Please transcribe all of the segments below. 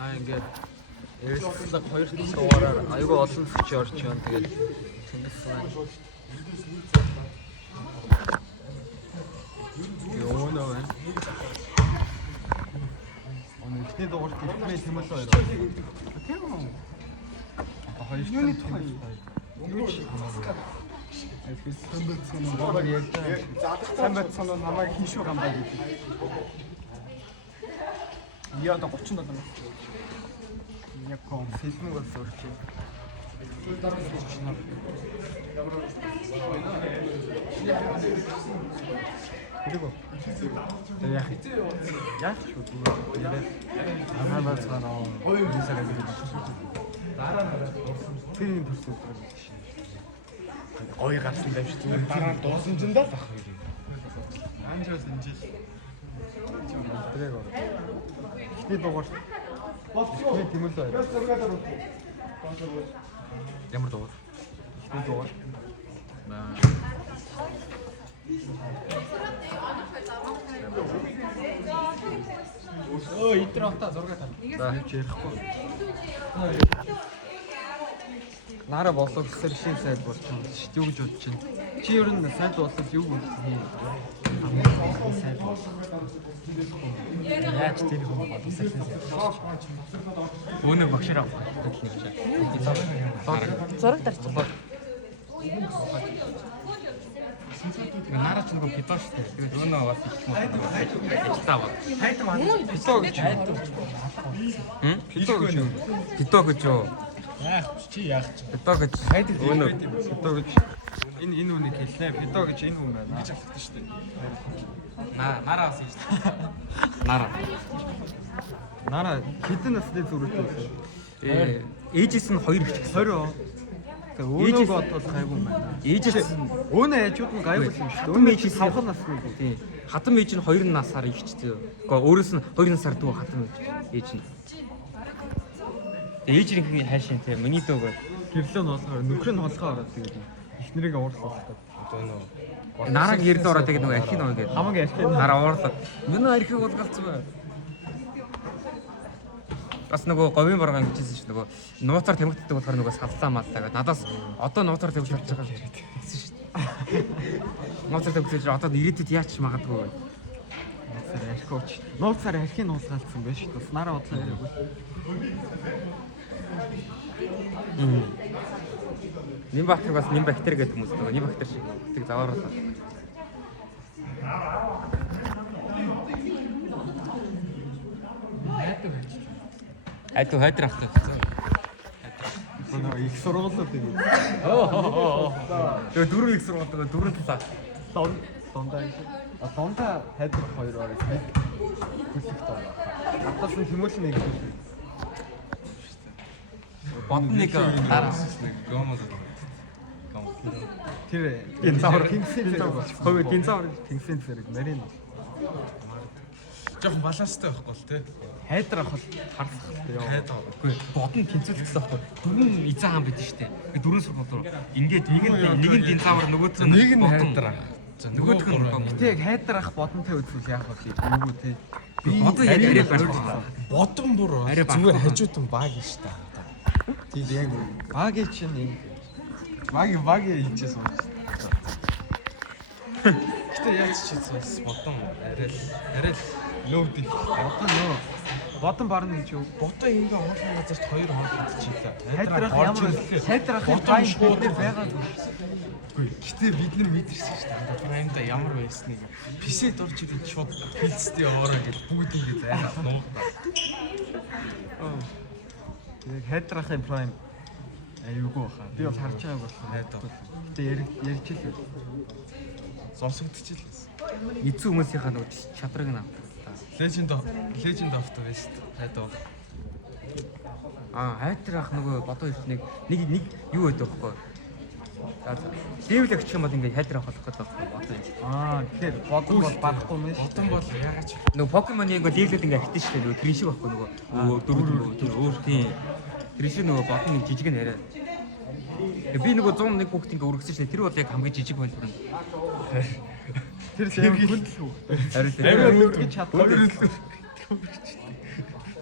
ингээд Эрсэлэг 2 дугаараар айгүй олон хүч орж байна. Тэгээд Тэнгис хаан Ёоноо байна. Оно ихний дугаар гэртмээ Тэмэл хоёр. Тийм үү? Хоёр юуны тухай? Юу ч эсвэл самбайцсан баbar ярьж байгаа. Самбайцсан нь намайг хийшүү гамбай гэдэг. Я одоо 37 нас. Яг ком фэйсбүүкээр сурч байна. 그리고 야 하나 봐서 인사가 тийм төрсөн байна. Гоё гарсан байж зүгээр дараа нь дуусан ч даа бах хоёрыг. Анжаас инжил. Тэрэг. Ихний дугаар. Ихний Тэмэл хоёр. Ямар дугаар? Ихний дугаар. Өө итрахта зураг тань. За хийж ярихгүй. Нара болов гэсэр шин сайд болж байгаа юм шүү дээ. Юу гэж бодож чинь. Чи ер нь сайд болоод юу болох юм? Сайд болох. Яаж тэр юм болов сайд. Өнөө багшраа зураг дарж байгаа. Нара ч нэг битоо шүү дээ. Тэгээд өнөө бас их юм байна. Тава. Хайт маань. Битоо гэж. Битоо гэж. Битоо гэж юу? Яах чи яах чи. Битоо гэж. Хайт өнөө. Битоо гэж. Энэ үнийг хэлнэ. Битоо гэж энэ хүн байна. Гэж хэлдэг шүү дээ. Нара бас юм шүү дээ. Нара хэдэн насны зүрхтэй вэ? Ээжээс нь 2 их 20. Өөнийг бодвол гайгүй юм байна. Ээжээс өөний ээжүүд нь гайгүй юм шүү дээ. Өөний ээж 5 насны үү? Тийм. Хатам ээж нь 2 насаар ивчтэй. Гэхдээ өөрөөс нь 2 насаар дүү хатам ээж нь. Ээжийн хайшин тийм миний дүүг гэрлөө нь болохоор нөхөр нь холгоо ороод тэгээд эхнэрийг уурлах гэдэг. Нараг гэрд ороод тэгээд нөгөө архийг нөө гэдэг. Хамаг архийг нараа уурлаад. Миний архийг уулгалцсан бай. Бас нөгөө говийн боргоо ингэжсэн шүү нөгөө нууцаар тамхитдаг болохоор нөгөө саллаа маллаа гэдэг. Надаас одоо нууцаар тамхиж болж байгаа гэсэн шүү дээ. Нууцаар тамхиж одоо ирээдүйд яач магадгүй. Нууцаар архиуч. Нууцаар архийг уулгалцсан байж шүү. Бас нараа бодлоо яриаггүй. Нимбатер бас нимбактер гэдэг хүмүүс нөгөө нимбактер шиг тэг завааруулаа. Хайд ахтай. Нөгөө их сургуулиуд юм. Тэгээ 4 их сургуулиуд 4 талаа. Дондаа хайдрах 2 орой хүсэх тоо. Атаас нь Тэмэл нэг шүү. Бодныг дараас нэг гомол. Тэр гинцаар ховь гинцаар тэнгисийн зэрэг нарийн. Жохон баланстай байхгүй л те. Хайдрах бол харлах хэрэгтэй ёо. Үгүй бодон тэнцүүлэх гэсэн байхгүй. Дөрвөн эзэн хаан бид штэ. Дөрвөн сургууль. Ингээд нэг нь гинцаар нөгөөт нь нэг нь хайдрах. Нөгөөх нь тэг хайдрах бодонтой үзвэл яах вэ? Үгүй те. Бодон яг арай барьсан. Бодон бүр зүгээр хажуутан баг штэ. Тийм яг багий чинь юм. Багий хийчихсэн юм. Гэтэ яаж ч хийсэн бодон арай нөөд их. Бодон барна гэж юу? Бодон ингээ хоолны газарт 2 хоол хийчихлээ. Хайдрах ямар хайдрахын прайм бид байгаа. Үгүй гэтээ бид нар мэдэрсэн шүү дээ. Праймда ямар байсныг писэд орж ирээд шууд хилцтэй оороо гэж бүгд ингэ зайнаа нуугдаа. Яг хайдрахын прайм аюугүй баха. Би бол харж байгааг болсон найдаа. Гэтээ ярьж илээ. Сонсогдчихлээ. Эцэг хүмүүсийнхаа нөгөө чадрыг нь авдаг. Legend of the West хайдаа. Хайдрах нөгөө бодоо ирч нэг юу байдаг вэ? Дэвэл агч юм бол ингээд хайдрах болох гэдэг байна. Тэгэхээр бодон бол барахгүй юм шүү. Бодон бол яагаад ч нөгөө Покемоны ингээд дэвлэд ингээд хитэн шүү дээ. Нөгөө тэр шиг байхгүй нөгөө дөрөв өөр тийм. Тэр шиг нөгөө бодон нэг жижиг нь арай. Би нөгөө 101 хүүхд ингээд өргөсөн шүү дээ. Тэр бол яг хамгийн жижиг байна. Тэр сайн хөлдөл үү? Харин өргөж чадахгүй.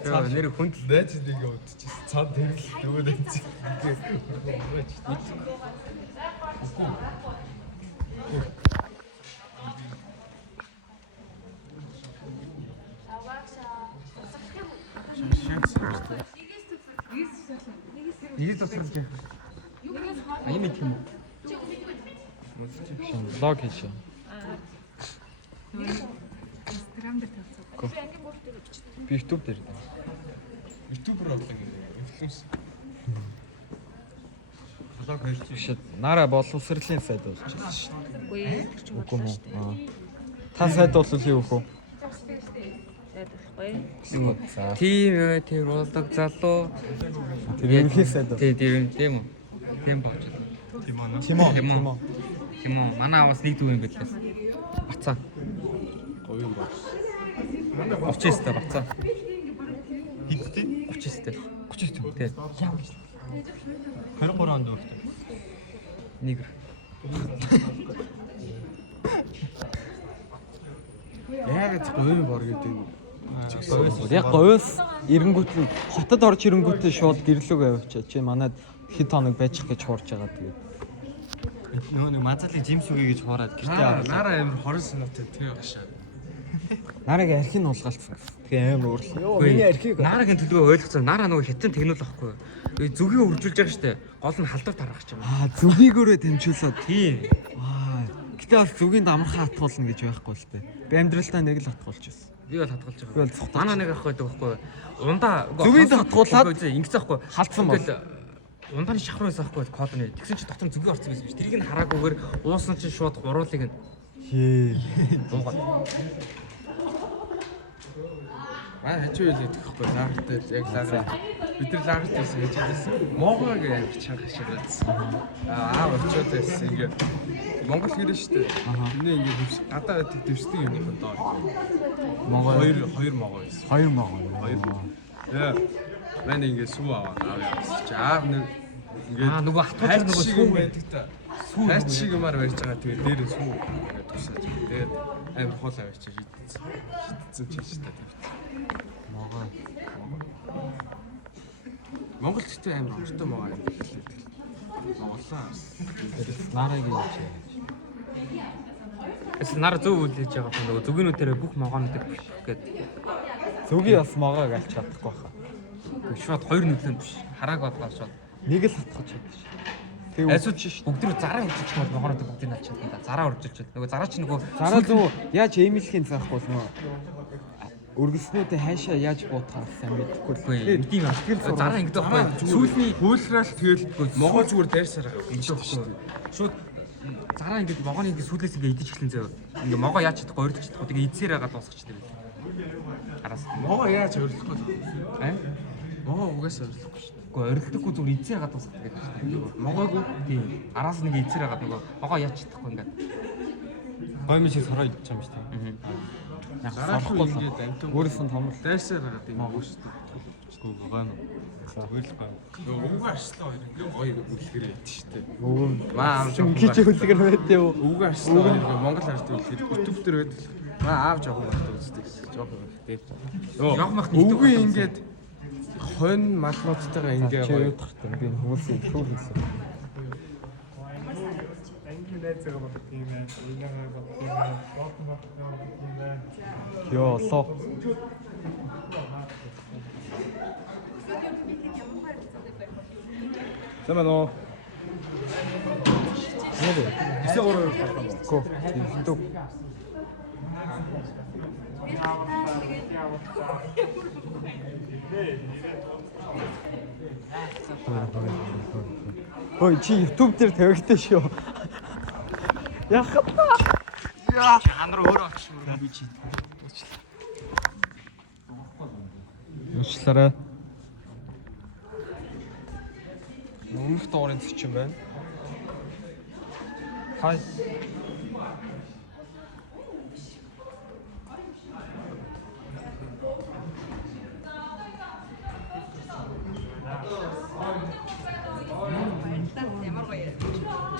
Нэр хүнд найз нэг удчихсан. Цаад тэрэл нөгөө найз. Нэг тасралж. Ийм их юм уу? Влог хийж. Инстаграм дээр тавьсан. Би YouTube дээр. Ютубер болоо инфлюенс. Влог хийж Биш. Нара боловсролын сайд болж байна. Үгүй Үгүй мүү. Та сайд бол юу вэ? Тийм тэр болдог залуу. Тэр ерөнхий сайд. Тийм үү. Тийм бооч. Тийм үү. Манай бас нэг дүү юм байлаа. Бацаа. гоё бооч. 39 та бацаа. Хиттэй 39 та. 39. Тийм. 23 онд өөртөө. Нэг. Яг гоё бор гэдэг юм. Яг говьс эренгүүт нь хотод орж ирэнгүүтээ шууд гэрлүүг авчаа. Чи манайд хэд хоног байж гэж хуурж байгаа тэгээд. Нөгөө нэг мазалыг жимс үгүй гэж хуураад гэртээ аваад. Нараа амир хорон санаатай тий гашаа. Нарыг архийг нь уулгаалцсан гэсэн. Тэгээ амар өөрлөө. Йоо миний архийг Нарагийн төлөвөө ойлгоцсон. Нараа нөгөө хятад технологи байхгүй. Зүгийг үржүүлж байгаа штэ. Гол нь халдвар тарах гэж байна. зүгийгөрөө дэмжүүлээд. Тийм. Гэтэ бас зүгийн амархан хатгуулна гэж байхгүй л тээ. Би амьдралдаа нэг л хатгуулж байсан. Би бол хатгалж Би байгаа. бол цухтаж. Манай нэг ах байдаг байхгүй. Ундаа Зүгийг хатгуулаад ингэж байхгүй. халдсан бол. Ундааны шахруу байсан байхгүй кодны. Тэгсэн чи дотор зүгийг орсон байсан биш. Тэрийг нь хараагүйгээр уусан чи шууд гуруулыг нь Хээ. дуугаад. Манай хажуу үйл гэдэг хэвгүй лагертай яг лагер. Бид нар лагертайсэн хийж байсан. Монгол гэж амир чанга ширээдсэн. Очоод байсан ингээ Монгол гэрээ штэ. Энийг ингээ гадаа байдаг дэвсдэг юм байна доо. Монгол Хоёр могоо байсан. хоёр могоо. Яа. Манай ингээ сүү аваад авъя. Чи аав нэг ингээ Нөгөө хатгууч нөгөө сүү байдаг та. Хайч шиг юмар барьж байгаа. Тэгээ дээр нь сүү ингээ тусаад. Тэгээд амир хоол аваач шийдсэн. Шийдсэн ч гэж та. Могоо. Монгол гэхдээ амир хурдан могоо юм. Монголоо. Нарыг юу чи. Эсвэл нар зөв үйл хийж байгаа нөгөө зүгийнүүдээр бүх могоонуудыг бэлтгэх гэдэг. Зүги бас могоог алж чадахгүй хаа. Шууд хоёр нүдлэн биш. Харааг бодлоо шууд. Нэг л хатгах чадчих. Тэгээ Айсууч бүгд рүү зараа үржилчих бол могоонуудыг бүгдийг алж чадна. Зараа үржилж. Нөгөө зараа чи нөгөө зараа зүг яаж эмэлхийн заахгүй нөө өргөснүүдээ хайшаа яаж буутахаар сайн мэдэхгүй л. үгүй тийм аа. Зараа ингэдэг байхгүй. Сүүлний Хөөсрал тэгэл могоо зүгээр дайрсараа ингэдэг байхгүй. Шууд зараа ингэ могооны ингэ сүүлээс ингэ идэж эхлэн зөө. Ингээ могоо яаж чадахгүй өрдөж чадахгүй. Тэгээ эдсээр байгаа дуусгач дээр. Араас. могоо яаж өөрлөхгүй. Могоо угаасаа өөрлөхгүй шүү. Гэхдээ орилдоггүй зүгээр эзээр гадаа тусах гэдэг чинь. Могоогүй. Тийм. Араас нэг эзээр гадаа нөгөө могоо яаж чадахгүй ингээд. Гой мишиг сороо идчих юм шүү дээ. Яг Зарахгүй ингээд амтан өөрөөс нь том л. дайрсаар байгаа юм могоо шүү дээ. Гоо гоо. Зүгээр л гоо. Өвгөө арслаа хоёр. Гоё үлгэр яд шүү дээ. Өвгөн. Маа аав жоох. Ингэж үлгэр байт юу? Өвгөө арслаа хоёр. Монгол ард үлгэр. YouTube дээр байдаг. Маа аав жоох багт үздэг. Жоох дээд. Явах мах Өвгөө ингээд хонь малмуудтайгаа ингээ Чи юу тахт би хүмүүсийг төр хийсэн. Йоо лоо. Самано. Хэсэг ороо Ко. Тэнтүү. Ой чи YouTube дээр тавигдсан шүү. Яах вэ? Яа, ханар өөрөө очих би чи. Уучлаарай. өмнөх доорын зочин байна. Хай.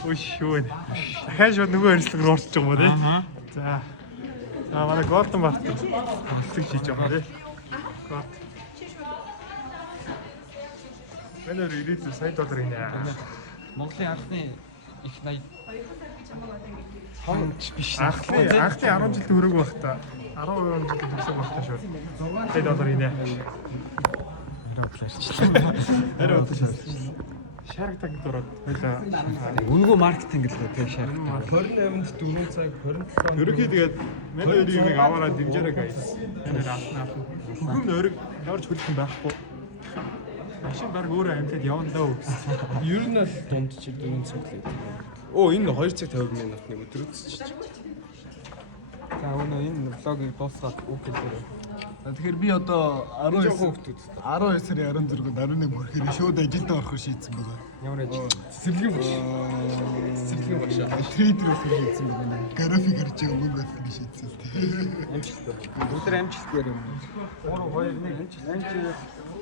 Өшөө. Дахиад шууд нөгөө өрсөлдөг рүү орчих юм уу те? За. За манай Голден Бартер болцог хийж байгаа тий. Голд. Манай өөр ирээдүйн $100 гинэ. Монголын анхны их 80 Хонч биш. Анхны 10 жилд өрөөг байх та. 12 жилд төрсөн байх та шүү. $100 гинэ. Арай бодлоо. Shark Tank дөрөв. Хойлоо. үнэгүй маркетинг л үү тийм шаар. 28-нд 4 цаг 27. Ерөнхий тэгээд манай өрийг аваараа дэмжээрэй guys. Энэ аасна. Бүгд өрийг явж хөлтөн байхгүй. Машин баг өөрөө амьтад явна даа үгс. Ер нь л дунд чи 4 цаг л байдаг. Оо энэ 2 цаг 50 минутны өдөр үзчих. За өнөө энэ влогийг дуусгаад үг хэлээ. Тэгэхээр би одоо 12 хүүхдүүд. 12 сарын 16-нд 11 хүрэхээр шууд ажилд орох шийдсэн байгаа. Ямар ажил? Цэцэрлэгийн багш. Цэцэрлэгийн багш. Трейдер болох шийдсэн байгаа. График харж байгаа мөнгө авах шийдсэн. Амжилт. Өдөр амжилт ярив. 3 2 1 амжилт.